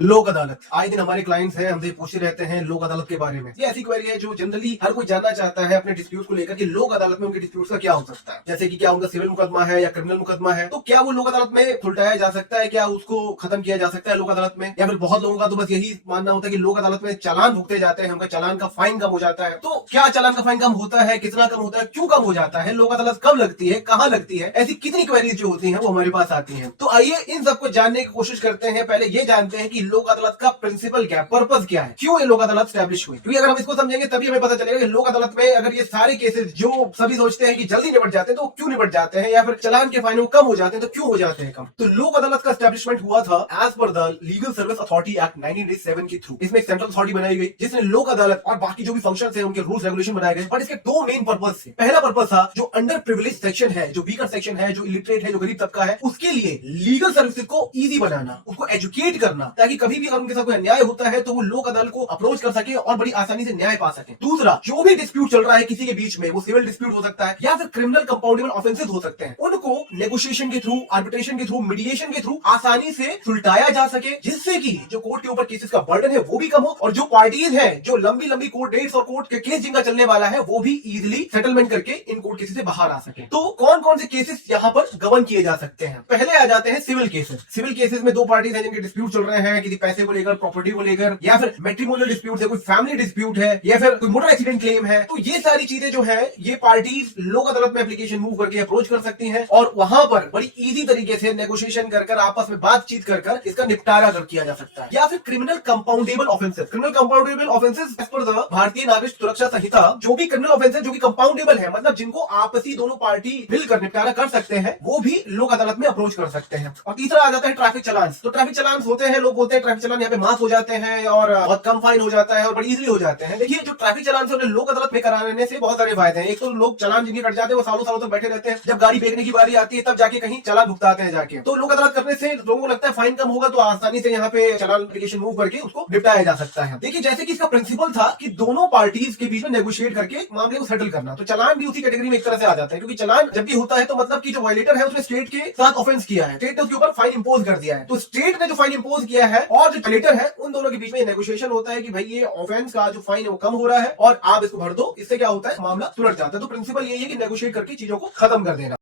लोक अदालत। आए दिन हमारे क्लाइंट्स हैं, हमसे पूछते रहते हैं लोक अदालत के बारे में। ये ऐसी क्वेरी है जो जनरली हर कोई जानना चाहता है अपने डिस्प्यूट को लेकर कि लोक अदालत में उनके डिस्प्यूट का क्या हो सकता है। जैसे कि क्या उनका सिविल मुकदमा है या क्रिमिनल मुकदमा है, तो क्या वो लोक अदालत में सुलझाया जा सकता है, क्या उसको खत्म किया जा सकता है लोक अदालत में। या फिर बहुत लोगों का तो बस यही मानना होता है कि लोक अदालत में चालान भुगते जाते हैं, उनका चालान का फाइन कम हो जाता है। तो क्या चालान का फाइन कम होता है, कितना कम होता है, क्यों कम हो जाता है, लोक अदालत कब लगती है, कहाँ लगती है, ऐसी कितनी क्वेरीज जो होती है वो हमारे पास आती है। तो आइए इन सबको जानने की कोशिश करते हैं। पहले ये जानते हैं कि लोक अदालत का प्रिंसिपल क्या है, पर्पस क्या है, क्यों ये लोक अदालत स्टैब्लिश हुई। क्योंकि अगर हम इसको समझेंगे तभी हमें पता चलेगा कि लोक अदालत में अगर ये सारे केसेस जो सभी सोचते हैं कि जल्दी निपट जाते हैं तो क्यों निपट जाते हैं, या फिर चालान के फाइन कम हो जाते हैं तो क्यों हो जाते हैं कम। तो लोक अदालत का स्टैब्लिशमेंट हुआ था as per the legal service authority act 1987 के थ्रू। इसमें एक सेंट्रल अथॉरिटी बनाई गई जिसने लोक अदालत और बाकी जो भी फंक्शन है उनके रूल्स रेगुलेशन बनाए गए। और इसके दो मेन पर्पस थे। पहला पर्पस था जो अंडर प्रिविलेज सेक्शन है, जो वीकर सेक्शन है, जो इलिटरेट है, जो गरीब तबका है, उसके लिए लीगल सर्विसेज को इजी बनाना, उसको एजुकेट करना, ताकि कभी भी अगर उनके साथ कोई अन्याय होता है तो वो लोक अदालत को अप्रोच कर सके और बड़ी आसानी से न्याय पा सके। दूसरा, जो भी डिस्प्यूट चल रहा है किसी के बीच में, वो सिविल डिस्प्यूट हो सकता है या फिर क्रिमिनल कंपाउंडेबल ऑफेंसेस हो सकते हैं, उनको नेगोशिएशन के थ्रू, आर्बिट्रेशन के थ्रू, मीडिएशन के थ्रू आसानी से सुलटाया जा सके, जिससे कि जो कोर्ट के ऊपर केसेस का बर्डन है वो भी कम हो और जो पार्टीज हैं, जो लंबी लंबी कोर्ट डेट्स और कोर्ट के केस जिनका चलने वाला है, वो भी इजीली सेटलमेंट करके इन कोर्ट केसेस से बाहर आ सके। तो कौन कौन से केसेस यहाँ पर गवर्न किए जा सकते हैं। पहले आ जाते हैं सिविल केसेस। सिविल केसेस में दो पार्टीज हैं जिनके डिस्प्यूट चल रहे हैं, किसी पैसे को लेकर, प्रॉपर्टी को लेकर, या फिर मैट्रिमोनियल डिस्प्यूट है, कोई फैमिली डिस्प्यूट है, या फिर कोई मोटर एक्सीडेंट क्लेम है। तो ये सारी चीजें जो है ये पार्टीज लोक अदालत में एप्लीकेशन मूव करके अप्रोच कर सकती हैं और वहां पर बड़ी इजी तरीके से नेगोशिएशन कर आपस में बातचीत कर इसका निपटारा किया जा सकता है। या फिर criminal compoundable offences. Criminal compoundable offences as per the Bharatiya Nagarik सुरक्षा संहिता, जो भी क्रिमिनल ऑफेंसेस जो कि कंपाउंडेबल है, मतलब जिनको आपसी दोनों पार्टी मिलकर निपटारा कर सकते हैं, वो भी लोक अदालत में अप्रोच कर सकते हैं। और तीसरा आ जाता है ट्रैफिक चालान। तो ट्रैफिक चालान होते हैं, लोग बोलते हैं ट्रैफिक चालान यहाँ पे माफ हो जाते हैं और बहुत कम फाइन हो जाता है और बड़ी इजीली हो जाते हैं। देखिए, जो ट्रैफिक चालान से लोक अदालत में कराने से बहुत सारे फायदे हैं। एक तो लोग चालान जिनके कट जाते हैं वो सालों सालों तक बैठे रहते हैं, जब गाड़ी फेंकने की बारी आती है तब जाके कहीं चालान भुगताते हैं जाके। तो लोक अदालत करने से लोगों को लगता है फाइन कम होगा तो आसानी से यहाँ पे चालान एप्लीकेशन मूव करके उसको निपटाया जा सकता है। देखिए, जैसे कि इसका प्रिंसिपल था कि दोनों पार्टीज के बीच में नेगोशिएट करके मामले को सेटल करना, तो चालान भी उसी कैटेगरी में एक तरह से आ जाता है। क्योंकि चालान जब भी होता है तो मतलब कि जो वायलेटर है उसने स्टेट के साथ ऑफेंस किया है, स्टेट ने उसके ऊपर फाइन इंपोज कर दिया है, तो स्टेट ने जो फाइन इंपोज किया है और जो वायलेटर है उन दोनों के बीच में नेगोशिएशन होता है कि भाई ये ऑफेंस का जो फाइन है वो कम हो रहा है और आप इसको भर दो। इससे क्या होता है, मामला सुलझ जाता है। तो प्रिंसिपल यही है कि नेगोशिएट करके चीजों को खत्म कर देना।